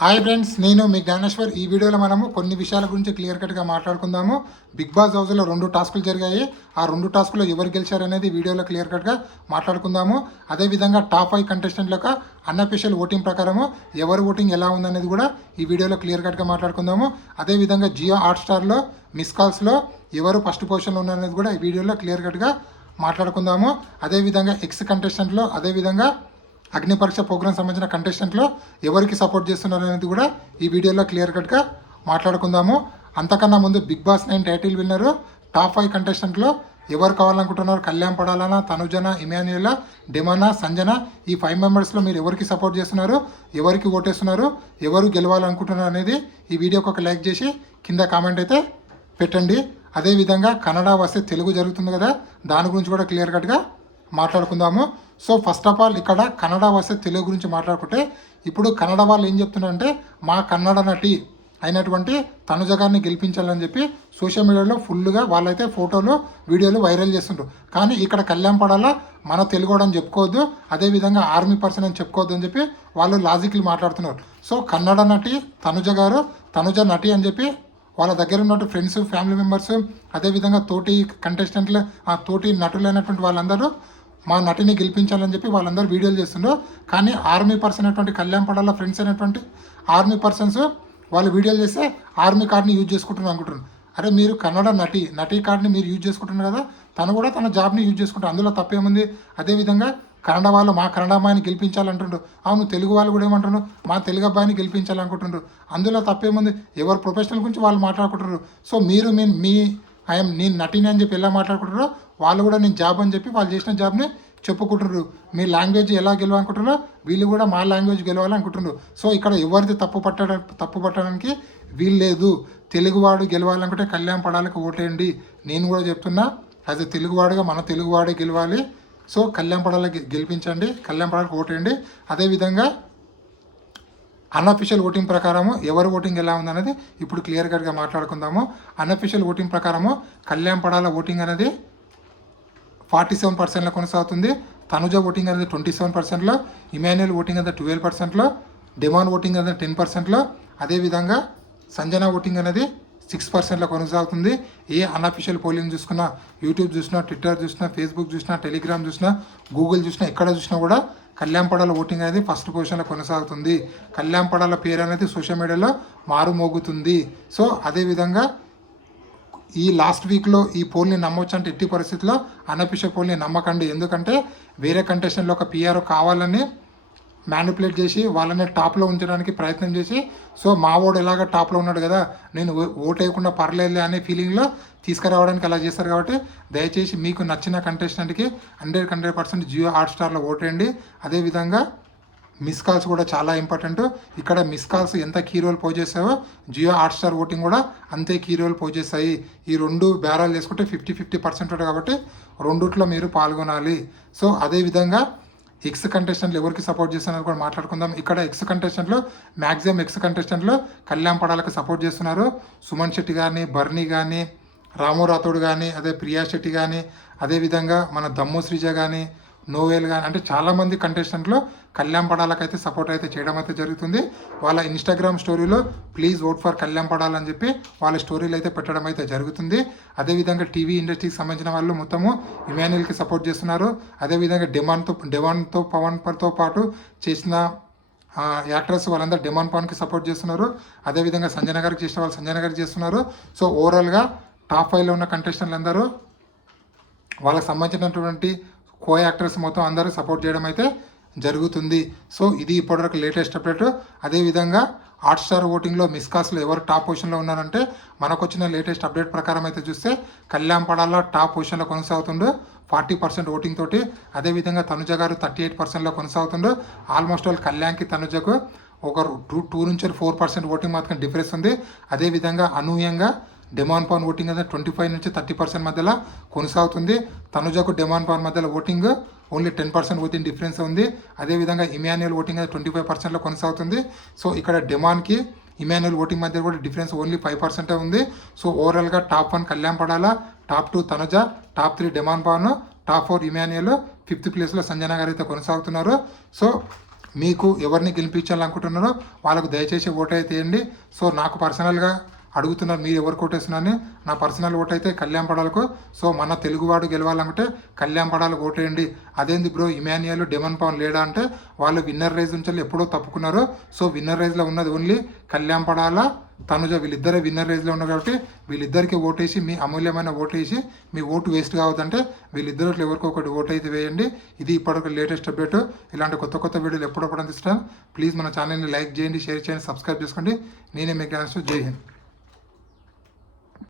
Hi friends, నేను మీ జ్ఞానేశ్వర్. ఈ వీడియోలో మనము కొన్ని విషయాల గురించి క్లియర్ కట్గా మాట్లాడుకుందాము. బిగ్ బాస్ హౌస్లో 2 టాస్కులు జరిగాయి. ఆ 2 టాస్కులో ఎవరు గెలిచారనేది వీడియోలో క్లియర్ కట్గా మాట్లాడుకుందాము. అదేవిధంగా టాప్ 5 కంటెస్టెంట్ల యొక్క అన్అఫీషియల్ ఓటింగ్ ప్రకారము ఎవరి ఓటింగ్ ఎలా ఉందనేది కూడా ఈ వీడియోలో క్లియర్ కట్గా మాట్లాడుకుందాము. అదేవిధంగా జియో హాట్స్టార్లో మిస్ కాల్స్లో ఎవరు ఫస్ట్ పొజిషన్లో ఉన్నారనేది కూడా ఈ వీడియోలో క్లియర్ కట్గా మాట్లాడుకుందాము. అదేవిధంగా ఎక్స్ కంటెస్టెంట్లో, అదేవిధంగా అగ్ని పరీక్ష ప్రోగ్రామ్ సంబంధించిన కంటెస్టెంట్లో ఎవరికి సపోర్ట్ చేస్తున్నారు అనేది కూడా ఈ వీడియోలో క్లియర్ కట్గా మాట్లాడుకుందాము. అంతకన్నా ముందు బిగ్ బాస్ 9 టైటిల్ విన్నరు టాప్ 5 కంటెస్టెంట్లో ఎవరు కావాలనుకుంటున్నారు? కళ్యాణ్ పడాలనా, తనుజన, ఇమాన్యుయల్, డెమానా, సంజన. ఈ 5 మెంబర్స్లో మీరు ఎవరికి సపోర్ట్ చేస్తున్నారు, ఎవరికి ఓటేస్తున్నారు, ఎవరు గెలవాలనుకుంటున్నారు అనేది ఈ వీడియోకి ఒక లైక్ చేసి కింద కామెంట్ అయితే పెట్టండి. అదేవిధంగా కన్నడ వస్తే తెలుగు జరుగుతుంది కదా, దాని గురించి కూడా క్లియర్ కట్గా మాట్లాడుకుందాము. సో ఫస్ట్ ఆఫ్ ఆల్ ఇక్కడ కన్నడ వస్తే తెలుగు గురించి మాట్లాడుకుంటే, ఇప్పుడు కన్నడ వాళ్ళు ఏం చెప్తున్నారంటే మా కన్నడ నటి అయినటువంటి తనుజ గారిని గెలిపించాలని చెప్పి సోషల్ మీడియాలో ఫుల్గా వాళ్ళైతే ఫోటోలు, వీడియోలు వైరల్ చేస్తుంటారు. కానీ ఇక్కడ కళ్యాణ్ పడాలా మన తెలుగు అని చెప్పుకోవద్దు, అదేవిధంగా ఆర్మీ పర్సన్ అని చెప్పుకోవద్దు అని చెప్పి వాళ్ళు లాజిక్లు మాట్లాడుతున్నారు. సో కన్నడ నటి తనుజ గారు, తనుజ నటి అని చెప్పి వాళ్ళ దగ్గర ఉన్నట్టు ఫ్రెండ్స్, ఫ్యామిలీ మెంబర్స్, అదేవిధంగా తోటి కంటెస్టెంట్లు, ఆ తోటి నటులైనటువంటి వాళ్ళందరూ మా నటిని గెలిపించాలని చెప్పి వాళ్ళందరూ వీడియోలు చేస్తుండ్రు. కానీ ఆర్మీ పర్సన్ అయినటువంటి కళ్యాణ్ పడాల ఫ్రెండ్స్ అయినటువంటి ఆర్మీ పర్సన్స్ వాళ్ళు వీడియోలు చేస్తే ఆర్మీ కార్డ్ని యూజ్ చేసుకుంటున్నారు అనుకుంటున్నారు. అరే మీరు కన్నడ నటి కార్డ్ని మీరు యూజ్ చేసుకుంటున్నారు కదా, తను కూడా తన జాబ్ని యూజ్ చేసుకుంటారు, అందులో తప్పేముంది? అదేవిధంగా కన్నడ వాళ్ళు మా కన్నడ అమ్మాయిని గెలిపించాలంటుండ్రు. అవును, తెలుగు వాళ్ళు కూడా ఏమంటున్నారు? మా తెలుగు అబ్బాయిని గెలిపించాలనుకుంటున్నారు, అందులో తప్పేముంది? ఎవరు ప్రొఫెషనల్ గురించి వాళ్ళు మాట్లాడుకుంటున్నారు. సో మీరు నేను నటిని అని చెప్పి ఎలా మాట్లాడుకుంటారో, వాళ్ళు కూడా నేను జాబ్ అని చెప్పి వాళ్ళు చేసిన జాబ్ని చెప్పుకుంటున్నారు. మీ లాంగ్వేజ్ ఎలా గెలవాలనుకుంటున్నారో వీళ్ళు కూడా మా లాంగ్వేజ్ గెలవాలనుకుంటున్నారు. సో ఇక్కడ ఎవరిది తప్పు పట్టడానికి వీలు లేదు. తెలుగువాడు గెలవాలనుకుంటే కళ్యాణ్ పడాలకు ఓటేయండి. నేను కూడా చెప్తున్నా, యాజ్ ఎ తెలుగువాడుగా మన తెలుగువాడే గెలవాలి. సో కళ్యాణ్ పడాలకి గెలిపించండి, కళ్యాణ్ పడాలకు ఓటేయండి. అదేవిధంగా అన్అఫీషియల్ ఓటింగ్ ప్రకారము ఎవరు ఓటింగ్ ఎలా ఉందనేది ఇప్పుడు క్లియర్ కట్గా మాట్లాడుకుందాము. అన్అఫీషియల్ ఓటింగ్ ప్రకారము కళ్యాణ్ పడాల ఓటింగ్ అనేది 47% కొనసాగుతుంది. తనుజ ఓటింగ్ అనేది 27%లో, ఇమాన్యుయల్ ఓటింగ్ అనేది 12%లో, డెమాన్ ఓటింగ్ అనేది 10%లో, అదేవిధంగా సంజన ఓటింగ్ అనేది 6%లో కొనసాగుతుంది. ఏ అన్అఫీషియల్ పోలింగ్ చూసుకున్నా, యూట్యూబ్ చూసినా, ట్విట్టర్ చూసినా, ఫేస్బుక్ చూసినా, టెలిగ్రామ్ చూసినా, గూగుల్ చూసినా, ఎక్కడ చూసినా కూడా కళ్యాణ్ పడాల ఓటింగ్ అనేది ఫస్ట్ పొజిషన్లో కొనసాగుతుంది. కళ్యాణ్ పడాల పేరు అనేది సోషల్ మీడియాలో మారుమోగుతుంది. సో అదేవిధంగా ఈ లాస్ట్ వీక్లో ఈ పోల్ని నమ్మొచ్చు అంటే ఎట్టి పరిస్థితుల్లో అన్అఫీషియల్ పోల్ని నమ్మకండి. ఎందుకంటే వేరే కంటెస్టెంట్లో ఒక పిఆర్ కావాలని మ్యానిపులేట్ చేసి వాళ్ళని టాప్లో ఉంచడానికి ప్రయత్నం చేసి, సో మా ఓడు ఎలాగ టాప్లో ఉన్నాడు కదా, నేను ఓట్ వేయకుండా పర్లేదులే అనే ఫీలింగ్లో తీసుకురావడానికి అలా చేస్తారు. కాబట్టి దయచేసి మీకు నచ్చిన కంటెస్టెంట్కి 100% జియో హాట్స్టార్లో ఓటేయండి. అదేవిధంగా మిస్ కాల్స్ కూడా చాలా ఇంపార్టెంట్. ఇక్కడ మిస్ కాల్స్ ఎంత కీ రోల్ ప్లే చేస్తాయో జియో హాట్స్టార్ ఓటింగ్ కూడా అంతే కీ రోల్ ప్లే చేస్తాయి. ఈ 2 బేరాలు చేసుకుంటే 50% ఉంటుంది. కాబట్టి రెండిట్లో మీరు పాల్గొనాలి. సో అదేవిధంగా ఎక్స్ కంటెస్టెంట్లు ఎవరికి సపోర్ట్ చేస్తున్నారు కూడా మాట్లాడుకుందాం. ఇక్కడ ఎక్స్ కంటెస్టెంట్లో మ్యాక్సిమం ఎక్స్ కంటెస్టెంట్లో కళ్యాణ్ పడాలకు సపోర్ట్ చేస్తున్నారు. సుమన్ శెట్టి కానీ, బర్నీ కానీ, రాము రాథోడ్ కానీ, అదే ప్రియా శెట్టి కానీ, అదేవిధంగా మన దమ్ము శ్రీజ కానీ, నోవేల్ కానీ, అంటే చాలామంది కంటెస్టెంట్లు కళ్యాణ్ పడాలకైతే సపోర్ట్ అయితే చేయడం అయితే జరుగుతుంది. వాళ్ళ ఇన్స్టాగ్రామ్ స్టోరీలో ప్లీజ్ ఓట్ ఫర్ కళ్యాణ్ పడాలని చెప్పి వాళ్ళ స్టోరీలు అయితే పెట్టడం అయితే జరుగుతుంది. అదేవిధంగా టీవీ ఇండస్ట్రీకి సంబంధించిన వాళ్ళు మొత్తము ఇమాన్యుయల్కి సపోర్ట్ చేస్తున్నారు. అదేవిధంగా డెమాన్తో పవన్తో పాటు చేసిన యాక్టర్స్ వాళ్ళందరూ డెమాన్ పవన్కి సపోర్ట్ చేస్తున్నారు. అదేవిధంగా సంజన గారికి చేసిన వాళ్ళు సంజన గారికి చేస్తున్నారు. సో ఓవరాల్గా టాప్ 5లో ఉన్న కంటెస్టెంట్లు అందరూ వాళ్ళకి సంబంధించినటువంటి కో యాక్టర్స్ మొత్తం అందరూ సపోర్ట్ చేయడం అయితే జరుగుతుంది. సో ఇది ఇప్పటివరకు లేటెస్ట్ అప్డేట్. అదేవిధంగా హాట్స్టార్ ఓటింగ్లో మిస్ కాల్స్లో ఎవరు టాప్ పొజిషన్లో ఉన్నారంటే, మనకు వచ్చిన లేటెస్ట్ అప్డేట్ ప్రకారం అయితే చూస్తే కళ్యాణ్ పడాల టాప్ పొజిషన్లో కొనసాగుతుండు 40% ఓటింగ్ తోటి. అదేవిధంగా తనుజ గారు 38%లో కొనసాగుతుండు. ఆల్మోస్ట్ ఆల్ కళ్యాణ్కి తనుజకు ఒక 2 నుంచి 4% ఓటింగ్ మాత్రం డిఫరెన్స్ ఉంది. అదేవిధంగా అనూహ్యంగా డెమాన్ పవన్ ఓటింగ్ అనేది 25 నుంచి 30% మధ్యలో కొనసాగుతుంది. తనుజకు డెమాన్ పవన్ మధ్యలో ఓటింగ్ ఓన్లీ 10% ఓటింగ్ డిఫరెన్స్ ఉంది. అదేవిధంగా ఇమాన్యుయల్ ఓటింగ్ అనేది 25%లో కొనసాగుతుంది. సో ఇక్కడ డెమాన్కి ఇమాన్యుయల్ ఓటింగ్ మధ్య కూడా డిఫరెన్స్ ఓన్లీ 5% ఉంది. సో ఓవరాల్గా top 1 Kalyan Padala, top 2 Tanuja, top 3 Demon Pavan, top 4 Emmanuel, 5th ప్లేస్లో సంజన గారు అయితే కొనసాగుతున్నారు. సో మీకు ఎవరిని గెలిపించాలనుకుంటున్నారో వాళ్ళకు దయచేసి ఓటు అయితే వేయండి. సో నాకు పర్సనల్గా అడుగుతున్నారు మీరు ఎవరు ఓటేస్తున్నారని. నా పర్సనల్ ఓటు అయితే కళ్యాణ్ పడాలకు. సో మన తెలుగువాడు గెలవాలంటే కళ్యాణ్ పడాలకు ఓటేయండి. అదేంది బ్రో ఇమాన్యుయల్ డెమన్ పవన్ లేడా అంటే వాళ్ళు విన్నర్ రైజ్ నుంచి ఎప్పుడో తప్పుకున్నారు. సో విన్నర్ రైజ్లో ఉన్నది ఓన్లీ కళ్యాణ్ పడాల, తనుజ, వీళ్ళిద్దరే విన్నర్ రేజ్లో ఉన్నారు. కాబట్టి వీళ్ళిద్దరికి ఓటేసి మీ అమూల్యమైన ఓటేసి మీ ఓటు వేస్ట్ కావద్దంటే వీళ్ళిద్దరిలో ఎవరికో ఒకటి ఓటు అయితే వేయండి. ఇది ఇప్పటివరకు లేటెస్ట్ అప్డేట్. ఇలాంటి కొత్త కొత్త వీడియోలు ఎప్పుడప్పుడు అందిస్తాను. ప్లీజ్ మన ఛానల్ని లైక్ చేయండి, షేర్ చేయండి, సబ్స్క్రైబ్ చేసుకోండి. నేనే మీ జ్ఞానేశ్వర్. జై హింద్.